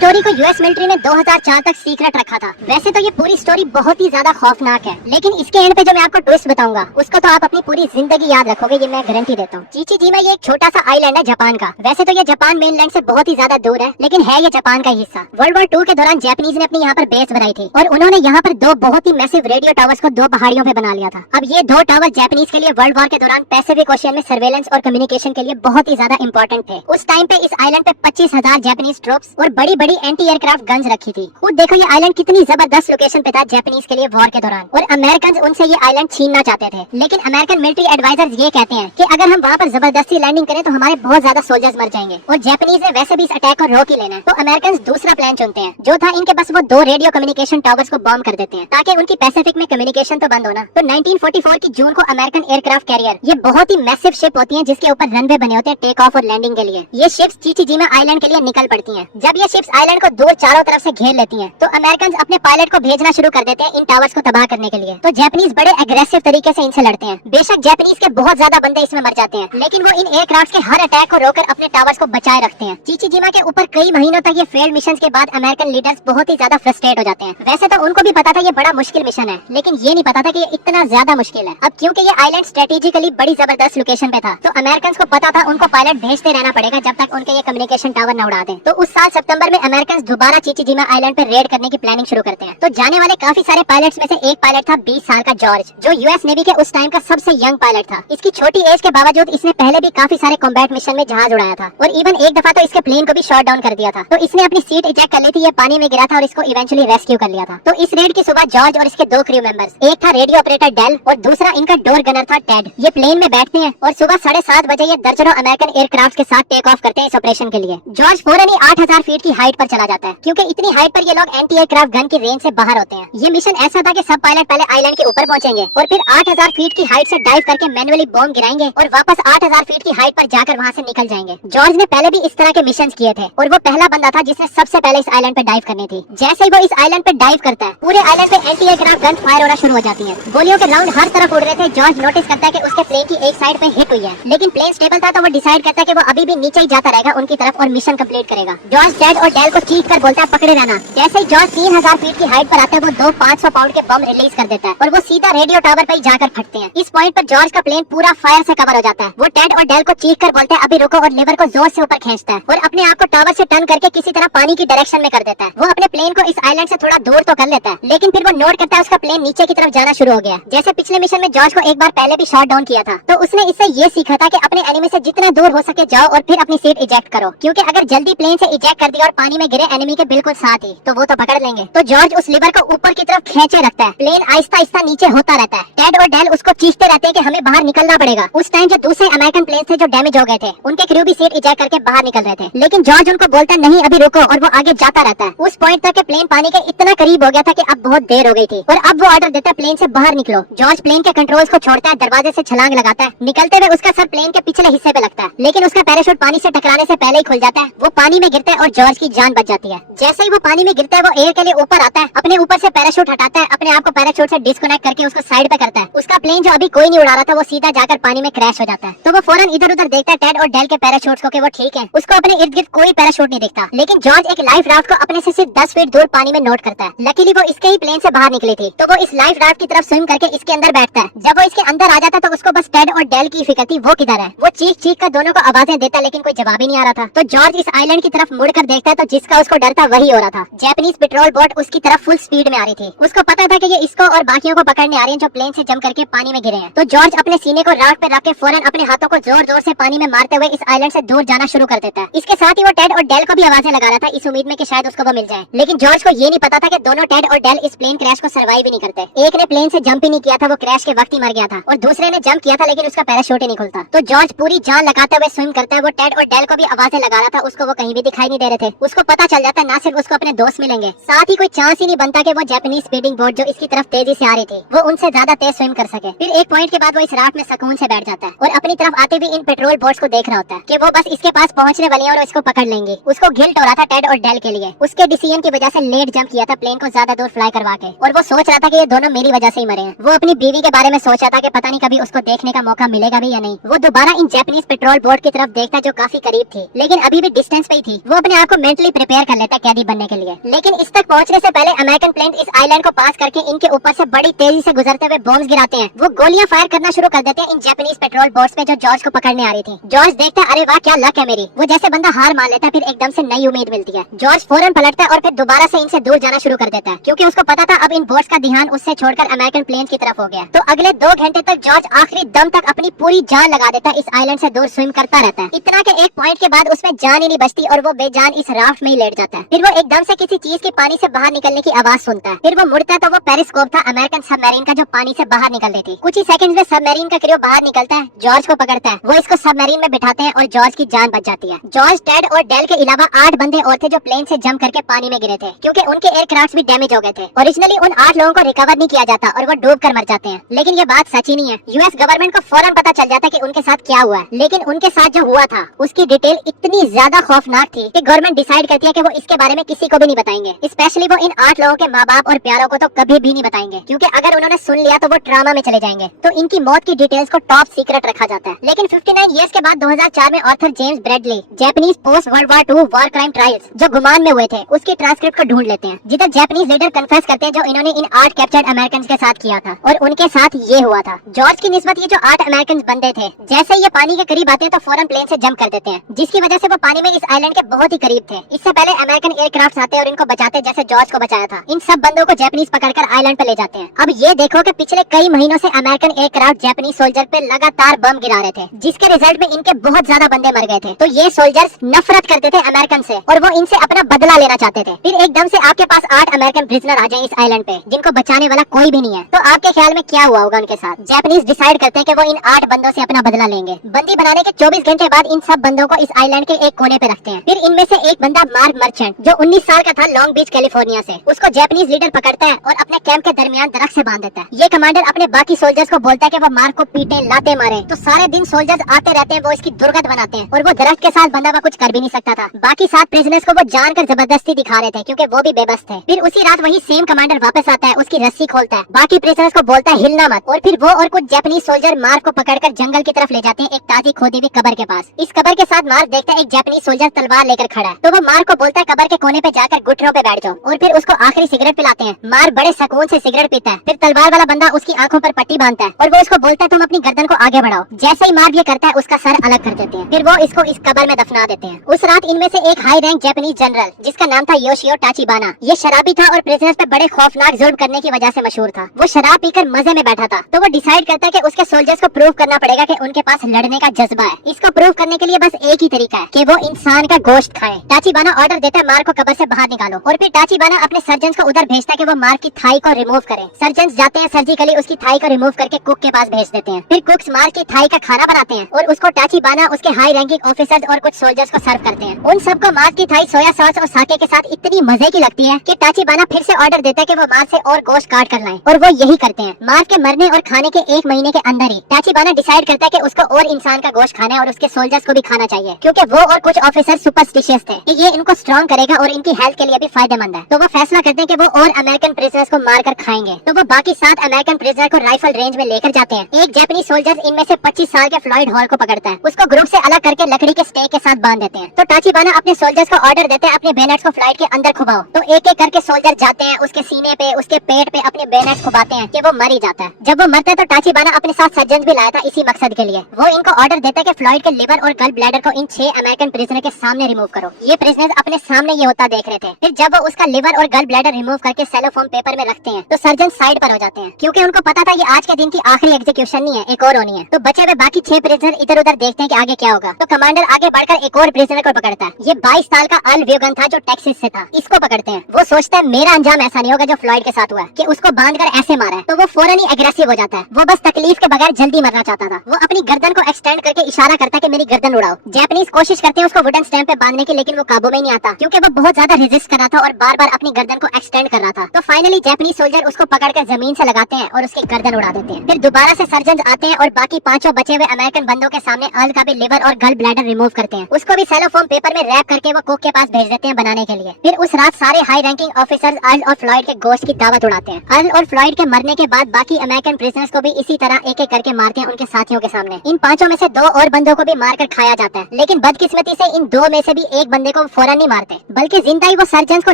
Story को US military ने 2004 तक सीक्रेट रखा था। वैसे तो ये पूरी स्टोरी बहुत ही ज्यादा खौफनाक है, लेकिन इसके एंड पे जो मैं आपको ट्विस्ट बताऊंगा उसको तो आप अपनी पूरी जिंदगी याद रखोगे, ये मैं गारंटी देता हूँ। चीचीजिमा ये एक छोटा सा आइलैंड है जापान का। वैसे तो ये जापान मेनलैंड से बहुत ही ज्यादा दूर है, लेकिन है ये जापान का हिस्सा। वर्ल्ड वॉर 2 के दौरान जापानीज ने अपनी यहाँ पर बेस बनाई थी और उन्होंने यहाँ पर दो बहुत ही मैसिव रेडियो टावर्स को दो पहाड़ियों पे बना लिया था। अब ये दो टावर जापानीज के लिए वर्ल्ड वॉर के दौरान पैसिफिक ओशियन में सर्वेलेंस और कम्युनिकेशन के लिए बहुत ही ज्यादा इंपॉर्टेंट थे। उस टाइम पे इस आइलैंड पे 25,000 जापानीज ट्रूप्स और बड़ी बड़ी एंटी एयरक्राफ्ट गन्स रखी थी। खुद देखो ये आइलैंड कितनी जबरदस्त लोकेशन पे था जापानीज के लिए वॉर के दौरान, और अमेरिकन उनसे ये आइलैंड छीनना चाहते थे। लेकिन अमेरिकन मिलिट्री एडवाइजर्स ये कहते हैं कि अगर हम वहाँ पर जबरदस्ती लैंडिंग करें तो हमारे बहुत ज्यादा सोल्जर्स मर जाएंगे, और जापानीज ने वैसे भी इस अटैक को रोक ही लेना है। तो अमेरिकन दूसरा प्लान चुनते हैं, जो था इनके बस वो दो रेडियो कम्युनिकेशन टावर्स को बॉम्ब कर देते हैं ताकि उनकी पैसिफिक में कम्युनिकेशन तो बंद होना। तो 1944 की जून को अमेरिकन एयरक्राफ्ट कैरियर, ये बहुत ही मैसिव शिप होती है जिसके ऊपर रनवे बने होते हैं टेक ऑफ और लैंडिंग के लिए। ये शिप्स चीचीजिमा आइलैंड के लिए निकल पड़ती हैं। जब ये शिप्स आइलैंड को दूर चारों तरफ से घेर लेती हैं, तो अमेरिकन अपने पायलट को भेजना शुरू कर देते हैं इन टावर्स को तबाह करने के लिए। तो जापानीज बड़े एग्रेसिव तरीके से इनसे लड़ते हैं। बेशक जापानीज के बहुत ज्यादा बंदे इसमें मर जाते हैं, लेकिन वो इन एयरक्राफ्ट के हर अटैक को रोककर अपने टावर्स को बचाए रखते हैं। चीचीजिमा के ऊपर कई महीनों तक ये फेल्ड मिशन के बाद अमेरिकन लीडर्स बहुत ही ज्यादा फ्रस्ट्रेट हो जाते हैं। वैसे तो उनको भी पता था ये बड़ा मुश्किल मिशन है, लेकिन ये नहीं पता था कि ये इतना ज्यादा मुश्किल है। अब क्योंकि ये आइलैंड स्ट्रेटेजिकली बड़ी जबरदस्त लोकेशन पे था, तो अमेरिकन को पता था उनको पायलट भेजते रहना पड़ेगा जब तक उनके ये कम्युनिकेशन टावर न उड़ा दें। तो उस साल सितंबर में अमेरिकन दोबारा चीचीजिमा आइलैंड पे रेड करने की प्लानिंग शुरू करते हैं। तो जाने वाले काफी सारे पायलट्स में से एक पायलट था 20 साल का जॉर्ज, जो यूएस नेवी के उस टाइम का सबसे यंग पायलट था। इसकी छोटी एज के बावजूद इसने पहले भी काफी सारे कॉम्बैट मिशन में जहाज उड़ाया था, और इवन एक दफा तो इसके प्लेन को भी शॉट डाउन कर दिया था। तो इसने अपनी सीट इजेक्ट कर ली थी, ये पानी में गिरा था और इसको इवेंचुअली रेस्क्यू कर लिया था। तो इस रेड की सुबह जॉर्ज और इसके दो क्रू मेंबर्स, एक था रेडियो ऑपरेटर डेल और दूसरा इनका डोर गनर था टेड, ये प्लेन में बैठते हैं और सुबह 7:30 बजे ये दर्जनों अमेरिकन एयरक्राफ्ट के साथ टेक ऑफ करते हैं इस ऑपरेशन के लिए। जॉर्ज फौरन ही 8,000 फीट की हाइट पर चला जाता है, क्योंकि इतनी हाइट पर ये लोग एंटी एयरक्राफ्ट गन की रेंज से बाहर होते हैं। ये मिशन ऐसा था कि सब पायलट पहले आइलैंड के ऊपर पहुंचेंगे और फिर 8,000 फीट की हाइट से डाइव करके मैनुअली बॉम्ब गिराएंगे और वापस 8,000 फीट की हाइट पर जाकर वहाँ से निकल जाएंगे। जॉर्ज ने पहले भी इस तरह के मिशन किए थे और वो पहला बंदा था जिसने सबसे पहले इस आइलैंड पे डाइव करनी थी। जैसे ही वो इस आइलैंड पे डाइव करता है, पूरे आइलैंड पे एंटी एयरक्राफ्ट गन फायर होना शुरू हो जाती है। गोलियों के राउंड हर तरफ उड़ रहे थे। जॉर्ज नोटिस करता है कि उसके प्लेन की एक साइड पे हिट हुई है, लेकिन प्लेन स्टेबल था, तो वो डिसाइड करता है कि वो अभी भी नीचे ही जाता रहेगा उनकी तरफ और मिशन कंप्लीट करेगा। जॉर्ज टेड और डेल को चीख कर बोलता है पकड़े रहना। जैसे ही जॉर्ज 3,000 फीट की हाइट पर आता है, वो दो 500 पाउंड के बम रिलीज कर देता है और वो सीधा रेडियो टावर पर ही जाकर फटते हैं। इस पॉइंट पर जॉर्ज का प्लेन पूरा फायर से कवर हो जाता है। वो टेड और डेल को चीख कर बोलता है अभी रुको, और लिवर को जोर से ऊपर खींचता है और अपने आप को टावर से टर्न करके किसी तरह पानी की डायरेक्शन में कर देता है। वो अपने प्लेन को इस आइलैंड से थोड़ा दूर तो कर लेता है, लेकिन फिर वो नोट करता है उसका प्लेन नीचे की तरफ जाना शुरू हो गया। जैसे पिछले मिशन में जॉर्ज को एक बार पहले भी शॉट डाउन किया था, तो उसने इससे ये सीखा था कि अपने एनिमी से जितना दूर हो सके जाओ और फिर अपनी सीट इजेक्ट करो, क्योंकि अगर जल्दी प्लेन से इजेक्ट कर दिया और पानी में गिरे एनिमी के बिल्कुल साथ ही, तो वो तो पकड़ लेंगे। तो जॉर्ज उस लिवर को ऊपर की तरफ खींचे रखता है, प्लेन आहिस्ता आहिस्ता नीचे होता रहता है। टेड और डेल उसको चीखते रहते हैं कि हमें बाहर निकलना पड़ेगा। उस टाइम जो दूसरे अमेरिकन प्लेन थे जो डैमेज हो गए थे, उनके क्रू भी सीट इजेक्ट करके बाहर निकल रहे थे, लेकिन जॉर्ज उनको बोलता नहीं अभी रुको, और वो आगे जाता रहता है। उस पॉइंट तक के प्लेन पानी के इतना करीब हो गया था कि अब बहुत देर हो गई थी, और अब वो ऑर्डर देता है प्लेन से बाहर निकलो। जॉर्ज प्लेन के कंट्रोल्स को छोड़ता है, दरवाजे से छलांग लगाता है। निकलते हुए उसका सर प्लेन के पिछले हिस्से पे लगता है, लेकिन उसका पैराशूट पानी से टकराने से पहले ही खुल जाता है। वो पानी में गिरता है और जॉर्ज की जान बच जाती है। जैसे ही वो पानी में गिरता है, वो एयर के लिए ऊपर आता है, अपने ऊपर से पैराशूट हटाता है, अपने आप को पैराशूट से डिस्कनेक्ट करके उसको साइड पे करता है। उसका प्लेन जो अभी कोई नहीं उड़ा रहा था, वो सीधा जाकर पानी में क्रैश हो जाता है। तो वो फौरन इधर उधर देखता है टेड और डेल के पैराशूट्स को कि वो ठीक है। उसको अपने इर्द गिर्द कोई पैराशूट नहीं दिखता, लेकिन जॉर्ज एक लाइफ राफ्ट को अपने से सिर्फ 10 फीट दूर पानी में नोट करता है। लकीली वो इसके ही प्लेन से बाहर निकली थी, तो वो इस लाइफ राफ्ट की तरफ स्विम करके इसके अंदर बैठता है। जब वो इसके अंदर आ जाता तो उसको बस टेड और डेल की फिक्र थी वो किधर है। वो चीख चीख कर दोनों को आवाजें देता, लेकिन कोई जवाब ही नहीं आ रहा था। तो जॉर्ज इस आइलैंड की तरफ मुड़कर देखता है, तो जिसका उसको डर था वही हो रहा था। जापानीज पेट्रोल बोट उसकी तरफ फुल स्पीड में आ रही थी। उसको पता था कि ये इसको और बाकियों को पकड़ने आ रही है जो प्लेन से जम करके पानी में गिरे हैं। तो जॉर्ज अपने सीने को राफ्ट पे रख के फौरन अपने हाथों को जोर जोर से पानी में मारते हुए इस आइलैंड से दूर जाना शुरू कर देता है। इसके साथ ही वो टेड और डेल को भी आवाजें लगा रहा था, इस उम्मीद में कि शायद उसको वो मिल जाए। लेकिन जॉर्ज को ये नहीं पता था कि दोनों टेड और डेल इस प्लेन क्रैश को सर्वाइव ही नहीं करते। एक ने प्लेन से जंप ही नहीं किया था, वो क्रैश के वक्त ही मर गया था, और दूसरे ने जंप किया था लेकिन उसका पैराशूट ही नहीं खुलता। तो जॉर्ज पूरी जान लगाते हुए स्विम करता है। वो टेड और डेल को भी आवाजें लगा रहा था, उसको वो कहीं भी दिखाई नहीं दे रहे थे। उसको पता चल जाता है ना सिर्फ उसको अपने दोस्त मिलेंगे, साथ ही कोई चांस ही नहीं बनता कि वो जापानीज स्पीडिंग बोट जो इसकी तरफ तेजी से आ रही थी, वो उनसे ज्यादा तेज स्विम कर सके। फिर एक पॉइंट के बाद वो इस राफ्ट में सुकून से बैठ जाता है और अपनी तरफ आते हुए इन पेट्रोल बोट्स को देख रहा होता है कि वो बस इसके पास पहुंचने वाली है और इसको पकड़ लेंगे। उसको गिल्ट हो रहा था टेड और डेल के लिए, उसके डिसीजन की वजह से लेट जंप किया था प्लेन को ज्यादा दूर फ्लाई करवा के, और वो सोच रहा था कि ये दोनों मेरी वजह से ही मरे हैं। वो अपनी बीवी के बारे में सोच रहा था कि पता नहीं कभी उसको देखने का मौका मिलेगा भी या नहीं। वो दोबारा इन जापानीज पेट्रोल बोट की तरफ देखता जो काफी करीब थी, लेकिन अभी भी डिस्टेंस पे ही थी। वो अपने आप को मेंटली मेंटली प्रिपेयर कर लेता है कैदी बनने के लिए। लेकिन इस तक पहुंचने से पहले अमेरिकन प्लेन इस आइलैंड को पास करके इनके ऊपर से बड़ी तेजी से गुजरते हुए बॉम्ब्स गिराते हैं। वो गोलियां फायर करना शुरू कर देते हैं इन जापानीज पेट्रोल बोट्स में जो जॉर्ज को पकड़ने आ रही थी। जॉर्ज देखता है अरे वाह क्या लक है मेरी। वो जैसे बंदा हार मान लेता है फिर एकदम से नई उम्मीद मिलती है। जॉर्ज फौरन पलटता है और फिर दोबारा से इनसे दूर जाना शुरू कर देता है क्योंकि उसको पता था अब इन बोट्स का ध्यान उससे छोड़कर अमेरिकन प्लेन की तरफ हो गया। तो अगले 2 घंटे तक जॉर्ज आखिरी दम तक अपनी पूरी जान लगा देता है इस आइलैंड से दूर स्विम करता रहता है। इतना के एक पॉइंट के बाद उसमें जान ही नहीं बचती और वो बेजान इस राफ्ट में ही लेट जाता है। फिर वो एकदम से किसी चीज के पानी से बाहर निकलने की आवाज सुनता है। फिर वो मुड़ता है तो वो पेरिस्कोप था अमेरिकन सबमरीन का जो पानी से बाहर निकल रही थी। कुछ ही सेकंड्स में सबमरीन का क्रू बाहर निकलता है, जॉर्ज को पकड़ता है। वो इसको सबमरीन में बिठाते हैं और जॉर्ज की जान बच जाती है। जॉर्ज, टेड और डेल के अलावा 8 बंदे और थे जो प्लेन से जंप करके पानी में गिरे थे क्योंकि उनके एयरक्राफ्ट भी डैमेज हो गए थे। ओरिजिनली उन 8 लोगों को रिकवर नहीं किया जाता और वो डूब कर मर जाते हैं। लेकिन ये बात सच ही नहीं है। यूएस गवर्नमेंट को फौरन पता चल जाता है कि उनके साथ क्या हुआ है। लेकिन उनके साथ जो हुआ था उसकी डिटेल इतनी ज्यादा खौफनाक थी कि गवर्नमेंट डिसाइड करती है कि वो इसके बारे में किसी को भी नहीं बताएंगे। स्पेशली वो इन 8 लोगों के माँ बाप और प्यारों को तो कभी भी नहीं बताएंगे क्योंकि अगर उन्होंने सुन लिया तो वो ट्रामा में चले जाएंगे। तो इनकी मौत की डिटेल्स को टॉप सीक्रेट रखा जाता है। लेकिन 59 इयर्स के बाद 2004 में author James Bradley Japanese post world war 2 war crime trials जो गुमान में हुए थे उसकी ट्रांसक्रिप्ट को ढूंढ लेते हैं जिधर जापानीज लीडर कन्फेस करते हैं जो इन्होंने इन 8 कैप्चर्ड अमेरिकन के साथ किया था और उनके साथ ये हुआ था। जॉर्ज की निस्बत ये जो 8 अमेरिकन बंदे थे जैसे ये पानी के करीब आते हैं तो फौरन प्लेन से जंप कर देते हैं जिसकी वजह से वो पानी में इस आइलैंड के बहुत ही करीब थे। इससे पहले अमेरिकन एयरक्राफ्ट आते हैं और इनको बचाते जैसे जॉर्ज को बचाया था। इन सब बंदों को जापानीज पकड़कर आइलैंड पे ले जाते हैं। अब ये देखो कि पिछले कई महीनों से अमेरिकन एयरक्राफ्ट जापानीज सोल्जर पे लगातार बम गिरा रहे थे जिसके रिजल्ट में इनके बहुत ज्यादा बंदे मर गए थे। तो ये सोल्जर्स नफरत करते थे अमेरिकन से और वो इनसे अपना बदला लेना चाहते थे। फिर एकदम से आपके पास 8 अमेरिकन प्रिजनर आ जाए इस आइलैंड पे जिनको बचाने वाला कोई भी नहीं है। तो आपके ख्याल में क्या हुआ होगा उनके साथ? जापानीज डिसाइड करते हैं कि वो इन 8 बंदों से अपना बदला लेंगे। बंदी बनाने के 24 घंटे बाद इन सब बंदों को इस आइलैंड के एक कोने पे रखते हैं। फिर इनमें से एक बंदा मार्क मर्चेंट जो 19 साल का था लॉन्ग बीच कैलिफोर्निया से, उसको जापानीज लीडर पकड़ता है और अपने कैंप के दरमियान दरख्त से बांध देता है। ये कमांडर अपने बाकी सोल्जर्स को बोलता है कि वो मार्क को पीटे लाते मारे। तो सारे दिन सोल्जर्स आते रहते हैं, वो इसकी दुर्गत बनाते हैं और वो दरख्त के साथ बंधा हुआ कुछ कर भी नहीं सकता था। बाकी 7 प्रिजनर्स को वो जानकर जबरदस्ती दिखा रहे थे क्योंकि वो भी बेबस थे। फिर उसी रात वही सेम कमांडर वापस आता है, उसकी रस्सी खोलता है, बाकी प्रिजनर्स को बोलता है हिलना मत और फिर वो और कुछ जापानीज सोल्जर मार्क को पकड़कर जंगल की तरफ ले जाते हैं एक ताजी खोदी हुई कब्र के पास। इस कब्र के साथ मार्क देखता है एक जापानीज सोल्जर तलवार लेकर खड़ा है। तो वो मार्क को बोलता है कब्र के कोने पे जाकर घुटनों पे बैठ जाओ और फिर उसको आखिरी सिगरेट पिलाते हैं। मार्क बड़े सुकून से सिगरेट पीता है। फिर तलवार वाला बंदा उसकी आंखों पर पट्टी बांधता है और वो उसको बोलता है तुम अपनी गर्दन को आगे बढ़ाओ। जैसे ही मार्क ये करता है उसका सर अलग कर देते हैं। फिर वो इसको इस कब्र में दफना देते हैं। उस रात इनमें से एक हाई रैंक जापानीज जनरल जिसका नाम था योशियो टाचिबाना, ये शराबी था और प्रिजनर्स पे बड़े खौफनाक जुल्म करने की वजह से मशहूर था। वो शराब पीकर मजे में बैठा था। तो वो डिसाइड करता है कि उसके सोल्जर्स को प्रूव करना पड़ेगा कि उनके पास लड़ने का जज्बा है। इसको प्रूव करने के लिए बस एक ही तरीका है कि वो इंसान का गोश्त खाए। टाचिबाना ऑर्डर देता है मार्क को कब्र से बाहर निकालो और फिर टाचिबाना अपने सर्जन्स को उधर भेजता है कि वो मार्क की थाई को रिमूव करें। सर्जन्स जाते हैं सर्जिकली उसकी थाई को रिमूव करके कुक के पास भेज देते हैं। फिर कुक्स मार्क की थाई का खाना बनाते हैं और उसको टाचिबाना उसके हाई रैंकिंग ऑफिसर्स और कुछ सोल्जर्स को सर्व करते हैं। उन सबको मार्क की थाई सोया सॉस और साके के साथ इतनी मजे की लगती है कि टाचिबाना फिर से ऑर्डर देता है कि वो मार्क से और गोश्त काट कर लाएं और वो यही करते हैं। मार्क के मरने और खाने के 1 महीने के अंदर ही टाचिबाना डिसाइड करता है कि उसको और इंसान का गोश्त खाना है और उसके सोल्जर्स को भी खाना चाहिए क्योंकि वो और कुछ ऑफिसर सुपरस्टिशियस थे कि ये इनको स्ट्रॉन्ग करेगा और इनकी हेल्थ के लिए भी फायदेमंद है। तो वो फैसला करते हैं कि वो और अमेरिकन प्रिजनर्स को मारकर खाएंगे। तो वो बाकी 7 अमेरिकन प्रिजनर को राइफल रेंज में लेकर जाते हैं। एक जापानीज सोल्जर इनमें से 25 साल के फ्लॉयड हॉल को पकड़ता है, उसको ग्रुप से अलग करके लकड़ी के स्टेक के साथ बांध देते हैं। तो टाचिबाना अपने सोल्जर्स को ऑर्डर देते हैं अपने बेनेट्स को फ्लाइट के अंदर खुबाओ। तो एक एक करके सोल्जर जाते हैं, उसके सीने पे उसके पेट पे अपने बेनेट्स खुबाते हैं कि वो मर ही जाता है। जब वो मरता है तो टाचिबाना अपने साथ सर्जन भी लाया था इसी मकसद के लिए। वो इनको ऑर्डर देता है कि फ्लॉयड के लिवर और गल ब्लैडर को इन 6 अमेरिकन प्रिजनर के सामने रिमूव करो। ये प्रिजनर्स अपने सामने ये होता देख रहे थे। फिर जब वो उसका लिवर और गल ब्लैडर रिमूव करके सेलोफोम पेपर में रखते हैं तो सर्जन साइड पर हो जाते हैं क्योंकि उनको पता था ये आज के दिन की आखिरी एग्जीक्यूशन नहीं है, एक और होनी है। तो बचे हुए बाकी 6 प्रिजनर इधर उधर देखते हैं कि आगे क्या होगा। तो कमांडर आगे बढ़कर एक और प्रिजनर को पकड़ता है। ये 22 साल का अल व्योगन था जो टेक्सास से था। इसको पकड़ते हैं। वो सोचता है मेरा अंजाम ऐसा नहीं होगा जो फ्लॉयड के साथ हुआ कि उसको बांधकर ऐसे मारा है। तो वो फौरन ही एग्रेसिव हो जाता है। वो बस तकलीफ के बगैर जल्दी मरना चाहता था। वो अपनी गर्दन को एक्सटेंड करके इशारा करता है कि मेरी गर्दन उड़ाओ। जापानीज कोशिश करते हैं उसको वुडन स्टैम्प पे बांधने की लेकिन वो काबू में नहीं आता क्योंकि वो बहुत ज्यादा रेजिस्ट कर रहा था और बार बार अपनी गर्दन को एक्सटेंड कर रहा था। तो फाइनली जापानीज सोल्जर उसको पकड़कर जमीन से लगाते हैं और उसकी गर्दन उड़ा देते हैं। फिर दोबारा से सर्जन आते हैं और बाकी 5 बचे हुए अमेरिकन बंदों के सामने अर्ल का भी लिवर और गल ब्लैडर रिमूव करते हैं। उसको भी सेलोफोम पेपर में रैप करके वो कुक के पास भेज देते हैं बनाने के लिए। फिर उस रात सारे हाई रैंकिंग ऑफिसर्स अर्ल और फ्लॉयड के गोश्त की दावत उड़ाते हैं। अर्ल और फ्लॉयड के मरने के बाद बाकी अमेरिकन प्रिजनर्स को भी इसी तरह एक एक करके मारते हैं उनके साथियों के सामने। इन 5 में से 2 और बंदों को भी मारकर खाया जाता है लेकिन बदकिस्मती से इन 2 में से भी एक बंदे को फौरन नहीं मारते, बल्कि जिंदा ही वो सर्जन को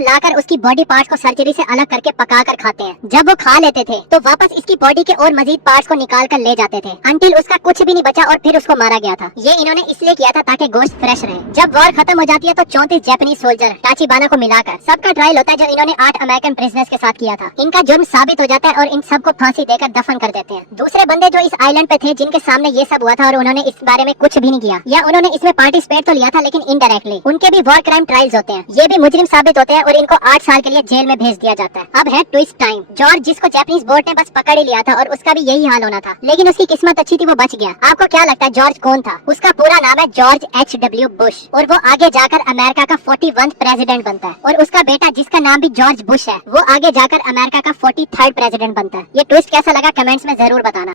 लाकर उसकी बॉडी पार्ट्स को सर्जरी से अलग करके पका कर खाते हैं। जब वो खा लेते थे तो वापस इसकी बॉडी के और मजीद पार्ट्स को निकाल कर ले जाते थे, अंटिल उसका कुछ भी नहीं बचा और फिर उसको मारा गया था। ये इन्होंने इसलिए किया था ताकि गोश्त फ्रेश रहे। जब वॉर खत्म हो जाती है तो 34 जापानीज सोल्जर टाचिबाना को मिलाकर सबका ट्रायल होता है, जो इन्होंने 8 अमेरिकन प्रिजनर्स के साथ किया था। इनका जुर्म साबित हो जाता है और इन सबको फांसी देकर दफन कर देते हैं। दूसरे बंदे जो इस आइलैंड पे थे, जिनके सामने ये सब हुआ था और उन्होंने इस बारे में कुछ भी नहीं किया, या उन्होंने इसमें पार्टिसिपेट तो लिया था लेकिन इनडायरेक्टली, उनके भी वॉर क्राइम ट्रायल्स होते हैं। ये भी मुजरिम साबित होते हैं और इनको 8 साल के लिए जेल में भेज दिया जाता है। अब है ट्विस्ट टाइम। जॉर्ज, जिसको जापानीज बोर्ड ने बस पकड़ ही लिया था और उसका भी यही हाल होना था, लेकिन उसकी किस्मत अच्छी थी, वो बच गया। आपको क्या लगता है जॉर्ज कौन था? उसका पूरा नाम है जॉर्ज H.W. बुश और वो आगे जाकर अमेरिका का 41th प्रेसिडेंट बनता है। और उसका बेटा, जिसका नाम भी जॉर्ज बुश है, वो आगे जाकर अमेरिका का 43rd प्रेसिडेंट बनता है। ये ट्विस्ट कैसा लगा कमेंट्स में जरूर बताना।